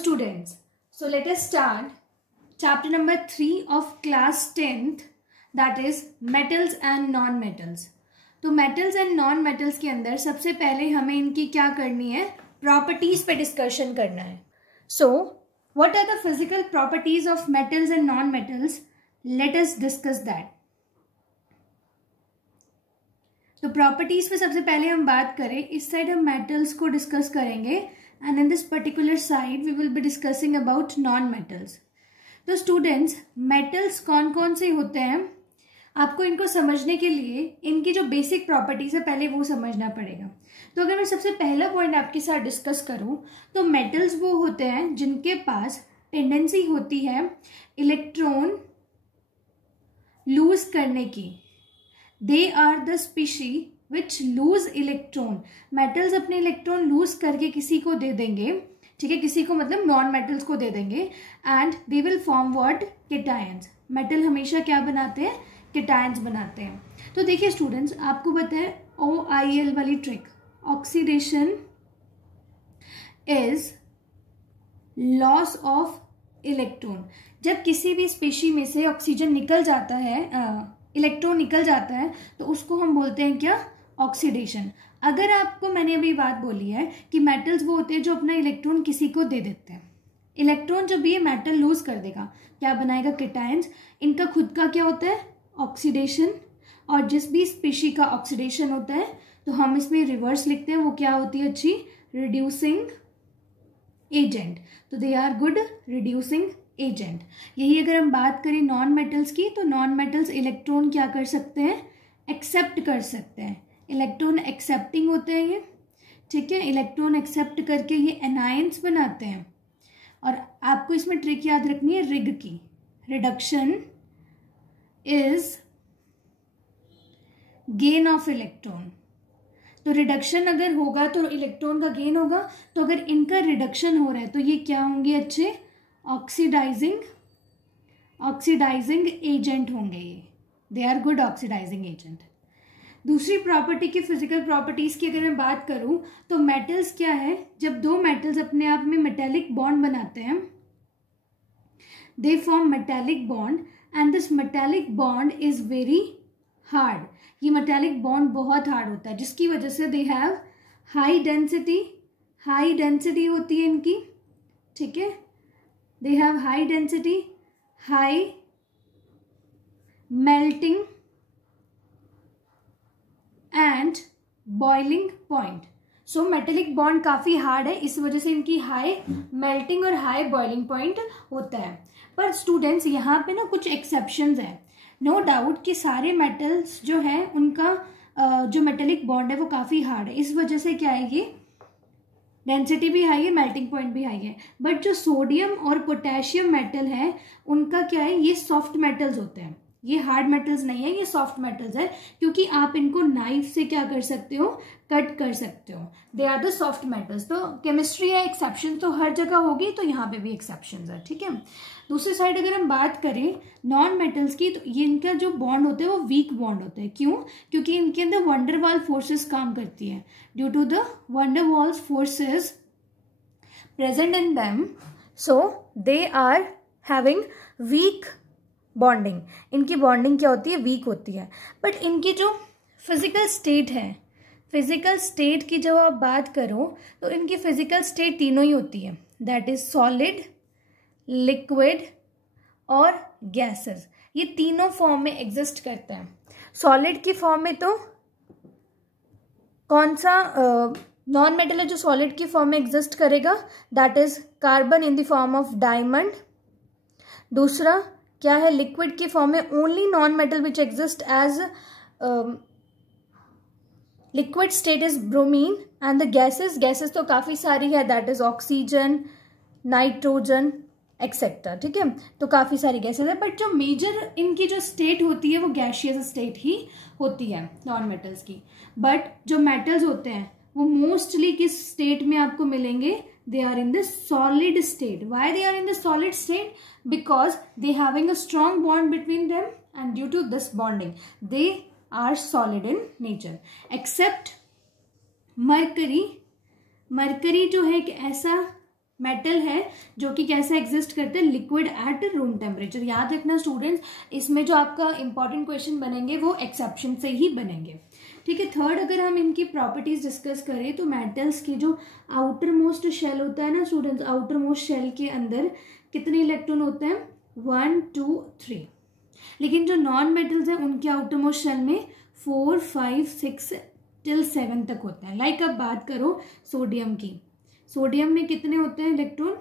students, so let us start chapter number 3 of class 10th, that is metals and non-metals. तो metals and non-metals के अंदर सबसे पहले हमें इनकी क्या करनी है, प्रॉपर्टीज पे डिस्कशन करना है. So what are the physical properties of metals and non-metals? Let us discuss that. तो प्रॉपर्टीज पे सबसे पहले हम बात करें, इस साइड हम मेटल्स को डिस्कस करेंगे and in this particular side we will be discussing about non metals. तो स्टूडेंट्स, मेटल्स कौन कौन से होते हैं, आपको इनको समझने के लिए इनकी जो बेसिक प्रॉपर्टीज है पहले वो समझना पड़ेगा. तो अगर मैं सबसे पहला पॉइंट आपके साथ डिस्कस करूं तो मेटल्स वो होते हैं जिनके पास टेंडेंसी होती है इलेक्ट्रॉन लूज करने की. They are the species which lose electron. Metals अपने इलेक्ट्रॉन लूज करके किसी को दे देंगे, ठीक है, किसी को मतलब नॉन मेटल्स को दे देंगे and they will form what, cations. Metal हमेशा क्या बनाते हैं, केटायंस बनाते हैं. तो देखिए स्टूडेंट्स, आपको पता है OIL वाली trick, oxidation is loss of electron. जब किसी भी स्पीशी में से ऑक्सीजन निकल जाता है, इलेक्ट्रॉन निकल जाता है, तो उसको हम बोलते हैं क्या, ऑक्सीडेशन. अगर आपको मैंने अभी बात बोली है कि मेटल्स वो होते हैं जो अपना इलेक्ट्रॉन किसी को दे देते हैं. इलेक्ट्रॉन जब ये मेटल लूज कर देगा क्या बनाएगा, केटायंस. इनका खुद का क्या होता है, ऑक्सीडेशन. और जिस भी स्पीशी का ऑक्सीडेशन होता है तो हम इसमें रिवर्स लिखते हैं, वो क्या होती है, अच्छी रिड्यूसिंग एजेंट. तो they are good reducing agent. यही अगर हम बात करें नॉन मेटल्स की, तो नॉन मेटल्स इलेक्ट्रॉन क्या कर सकते हैं, एक्सेप्ट कर सकते हैं. इलेक्ट्रॉन एक्सेप्टिंग होते हैं ये, ठीक है. इलेक्ट्रॉन एक्सेप्ट करके ये एनायंस बनाते हैं. और आपको इसमें ट्रिक याद रखनी है रिग की, reduction is gain of electron. तो रिडक्शन अगर होगा तो इलेक्ट्रॉन का गेन होगा. तो अगर इनका रिडक्शन हो रहा है तो ये क्या होंगे, अच्छे ऑक्सीडाइजिंग एजेंट होंगे ये. They are good oxidising agent. दूसरी प्रॉपर्टी की, फिजिकल प्रॉपर्टीज की अगर मैं बात करूं तो मेटल्स क्या है, जब दो मेटल्स अपने आप में मेटेलिक बॉन्ड बनाते हैं, they form metallic bond and this metallic bond is very hard. ये मेटेलिक बॉन्ड बहुत हार्ड होता है जिसकी वजह से दे हैव हाई डेंसिटी होती है इनकी, ठीक है. They have high density, high melting and boiling point. So metallic bond काफी हार्ड है, इस वजह से इनकी हाई मेल्टिंग और हाई बॉइलिंग पॉइंट होता है. पर स्टूडेंट्स यहाँ पे ना कुछ एक्सेप्शंस है. नो डाउट कि सारे मेटल्स जो है उनका जो मेटेलिक बॉन्ड है वो काफी हार्ड है, इस वजह से क्या है, ये डेंसिटी भी हाई है, मेल्टिंग पॉइंट भी हाई है. बट जो सोडियम और पोटेशियम मेटल है उनका क्या है, ये सॉफ्ट मेटल्स होते हैं. ये हार्ड मेटल्स नहीं है, ये सॉफ्ट मेटल्स है, क्योंकि आप इनको नाइफ से क्या कर सकते हो, कट कर सकते हो. They are the soft metals. तो केमिस्ट्री है, एक्सेप्शन तो हर जगह होगी, तो यहाँ पे भी एक्सेप्शंस है, ठीक है. दूसरी साइड अगर हम बात करें नॉन मेटल्स की, तो ये इनका जो बॉन्ड होता है वो वीक बॉन्ड होता है. क्यों, क्योंकि इनके अंदर वंडरवॉल फोर्सेस काम करती है. Due to the van der Waals forces present in them, so they are having weak bonding. इनकी बॉन्डिंग क्या होती है, वीक होती है. बट इनकी जो फिजिकल स्टेट है, फिजिकल स्टेट की जब आप बात करो तो इनकी फिजिकल स्टेट तीनों ही होती है, दैट इज सॉलिड, लिक्विड और गैसेस. ये तीनों फॉर्म में एग्जिस्ट करते हैं. सॉलिड की फॉर्म में तो कौन सा नॉन मेटल है जो सॉलिड की फॉर्म में एग्जिस्ट करेगा, that is carbon in the form of diamond. दूसरा क्या है, लिक्विड की फॉर्म में only non metal which exist as liquid state is bromine. And the gases तो काफी सारी है, that is oxygen, nitrogen etcetera, ठीक है. तो काफी सारी गैसेस है, बट जो मेजर इनकी जो स्टेट होती है वो गैशियस स्टेट ही होती है नॉन मेटल्स की. बट जो मेटल्स होते हैं वो मोस्टली किस स्टेट में आपको मिलेंगे, they are in the solid state. Why they are in the solid state? Because they having a strong bond between them, and due to this bonding they are solid in nature. Except mercury. mercury जो है एक ऐसा metal है जो कि कैसे exist करते हैं, लिक्विड एट रूम टेम्परेचर। याद रखना स्टूडेंट्स, इसमें जो आपका इंपॉर्टेंट क्वेश्चन बनेंगे वो एक्सेप्शन से ही बनेंगे। ठीक है, थर्ड अगर हम इनकी प्रॉपर्टीज डिस्कस करें तो मेटल्स की जो आउटर मोस्ट शेल होता है ना स्टूडेंट्स, आउटर मोस्ट शेल के अंदर कितने इलेक्ट्रॉन होते हैं, 1 2 3। लेकिन जो नॉन मेटल्स हैं उनके आउटर मोस्ट शेल में 4 5 6 till 7 तक होते हैं। लाइक अब बात करो सोडियम की, सोडियम में कितने होते हैं इलेक्ट्रॉन,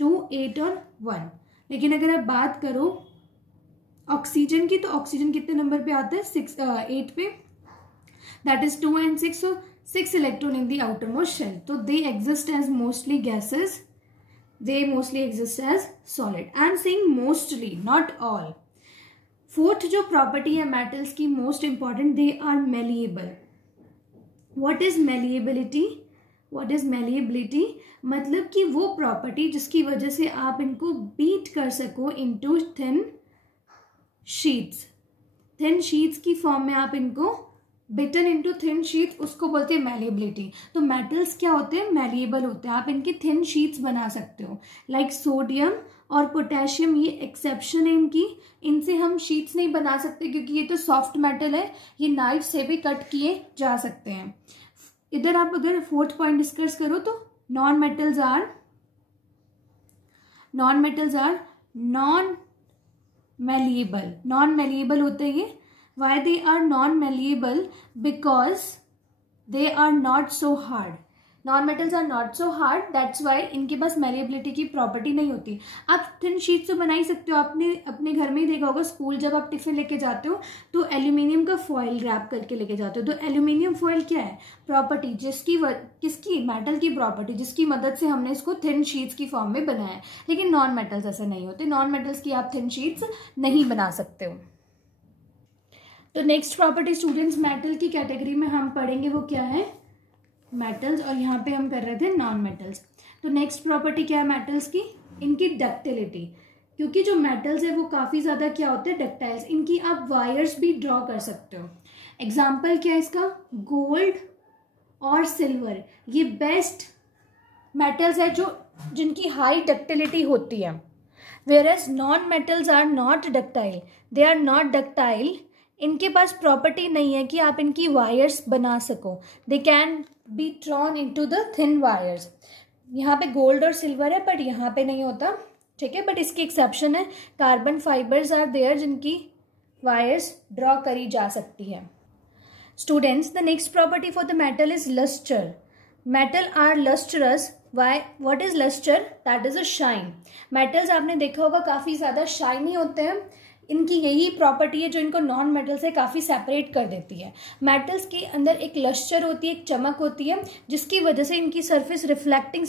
2 8 और 1। लेकिन अगर आप बात करो ऑक्सीजन की, तो ऑक्सीजन कितने नंबर पे आता है, 8 पे, that is 2 and 6, so 6 electron in the outermost shell. तो they exist as mostly gases, they mostly exist as solid. I am saying mostly, not all. Fourth जो प्रॉपर्टी है मेटल्स की most important, they are malleable. What is malleability? What is malleability? मतलब कि वो property जिसकी वजह से आप इनको बीट कर सको into thin sheets. Thin sheets की फॉर्म में आप इनको बिटन इनटू थिन शीट्स, उसको बोलते हैं मैलिएबिलिटी। तो मेटल्स क्या होते हैं, मैलिएबल होते हैं, आप इनकी थिन शीट्स बना सकते हो। लाइक सोडियम और पोटेशियम, ये एक्सेप्शन है इनकी, इनसे हम शीट्स नहीं बना सकते क्योंकि ये तो सॉफ्ट मेटल है, ये नाइफ से भी कट किए जा सकते हैं। इधर आप अगर फोर्थ पॉइंट डिस्कस करो तो non metals are non malleable. Non malleable होते हैं ये, why they are non-malleable, because they are not so hard. Non-metals are not so hard, that's why इनके पास malleability की प्रॉपर्टी नहीं होती। आप थिन शीट तो बना ही सकते हो, आपने अपने घर में ही देखा होगा, स्कूल जब आप टिफिन लेके जाते हो तो एल्यूमिनियम का फॉइल रैप करके लेके जाते हो। तो एल्यूमिनियम फॉइल क्या है, प्रॉपर्टी किसकी, मेटल की प्रॉपर्टी, जिसकी मदद से हमने इसको थिन शीट्स की फॉर्म में बनाया है। लेकिन नॉन मेटल्स ऐसे नहीं होते, नॉन मेटल्स की आप थिन शीट्स नहीं बना सकते हो। तो नेक्स्ट प्रॉपर्टी स्टूडेंट्स मेटल की कैटेगरी में हम पढ़ेंगे वो क्या है, मेटल्स, और यहाँ पे हम कर रहे थे नॉन मेटल्स। तो नेक्स्ट प्रॉपर्टी क्या है मेटल्स की, इनकी डक्टिलिटी। क्योंकि जो मेटल्स है वो काफ़ी ज़्यादा क्या होते हैं, डक्टाइल्स, इनकी आप वायर्स भी ड्रॉ कर सकते हो। एग्जाम्पल क्या है इसका, गोल्ड और सिल्वर, ये बेस्ट मेटल्स है जो जिनकी हाई डक्टिलिटी होती है। Whereas non metals are not ductile, they are not ductile, इनके पास प्रॉपर्टी नहीं है कि आप इनकी वायर्स बना सको, they can be drawn into the thin wires. यहाँ पे गोल्ड और सिल्वर है बट यहाँ पे नहीं होता, ठीक है, बट इसकी एक्सेप्शन है, कार्बन फाइबर्स आर देयर जिनकी वायर्स ड्रॉ करी जा सकती है। Students, the next property for the metal is lustre. Metal are lustrous, why, what is lustre, that is a shine. Metals आपने देखा होगा काफ़ी ज़्यादा शाइनी होते हैं, इनकी यही प्रॉपर्टी है जो इनको नॉन मेटल से काफ़ी सेपरेट कर देती है। मेटल्स के अंदर एक लस्टर होती है, एक चमक होती है, जिसकी वजह से इनकी सरफेस रिफ्लेक्टिंग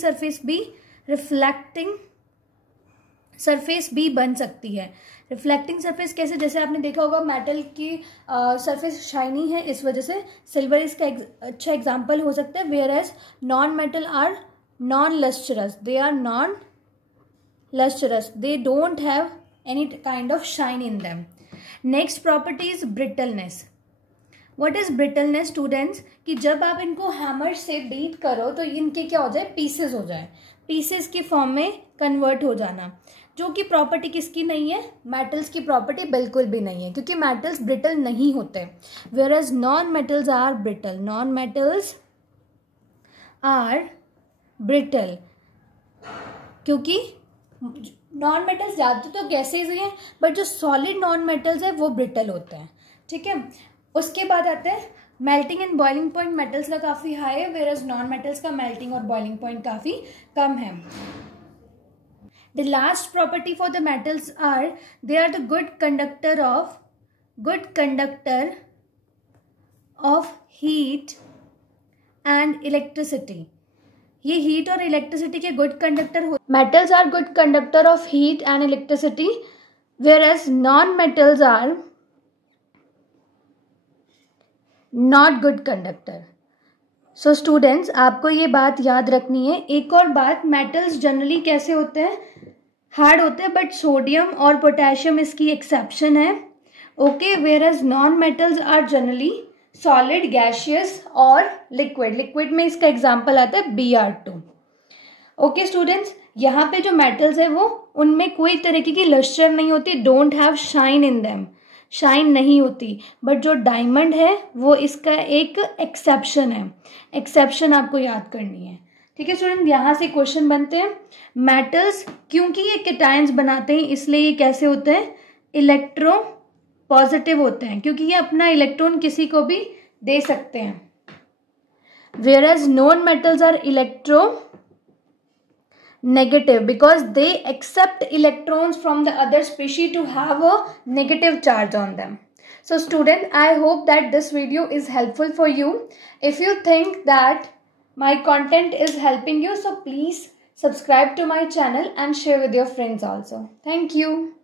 सरफेस भी बन सकती है। रिफ्लेक्टिंग सरफेस कैसे, जैसे आपने देखा होगा मेटल की सरफेस शाइनी है, इस वजह से सिल्वर इसका अच्छा एग्जाम्पल हो सकता है। Whereas non metal are non lustrous, they are non lustrous, they don't have any kind of shine in them. Next property is brittleness. What is brittleness students, कि जब आप इनको हैमर से बीट करो तो इनके क्या हो जाए, पीसेस हो जाए, पीसेस की फॉर्म में कन्वर्ट हो जाना, जो कि प्रॉपर्टी किसकी नहीं है, मेटल्स की प्रॉपर्टी बिल्कुल भी नहीं है, क्योंकि मेटल्स ब्रिटल नहीं होते। whereas non metals are brittle, non metals are brittle, क्योंकि नॉन मेटल्स ज़्यादा तो गैसेज ही हैं, बट जो सॉलिड नॉन मेटल्स है वो ब्रिटल होते हैं, ठीक है। उसके बाद आते हैं melting and boiling point metals का काफ़ी हाई है, वेयर एज नॉन मेटल्स का मेल्टिंग और बॉइलिंग पॉइंट काफ़ी कम है। The last property for the metals are they are the good conductor of heat and electricity. ये हीट और इलेक्ट्रिसिटी के गुड कंडक्टर हो, metals are good conductor of heat and electricity, whereas non metals are not good conductor. So students, आपको ये बात याद रखनी है। एक और बात, मेटल्स जनरली कैसे होते हैं, हार्ड होते हैं, बट सोडियम और पोटेशियम इसकी एक्सेप्शन है, okay. Whereas non metals are generally solid, gaseous और लिक्विड। लिक्विड में इसका एग्जाम्पल आता है Br2। ओके स्टूडेंट्स, यहाँ पे जो मेटल्स है वो उनमें कोई तरीके की लस्टर नहीं होती, don't have shine in them, shine नहीं होती। बट जो डायमंड है वो इसका एक एक्सेप्शन है, एक्सेप्शन आपको याद करनी है। ठीक है स्टूडेंट, यहाँ से क्वेश्चन बनते हैं। मेटल्स क्योंकि ये कैटायंस बनाते हैं इसलिए ये कैसे होते हैं, इलेक्ट्रो पॉजिटिव होते हैं, क्योंकि ये अपना इलेक्ट्रॉन किसी को भी दे सकते हैं। whereas known metals are electro negative because they accept electrons from the other species to have a negative charge on them. So student, I hope that this video is helpful for you. If you think that my content is helping you, so please subscribe to my channel and share with your friends also. Thank you.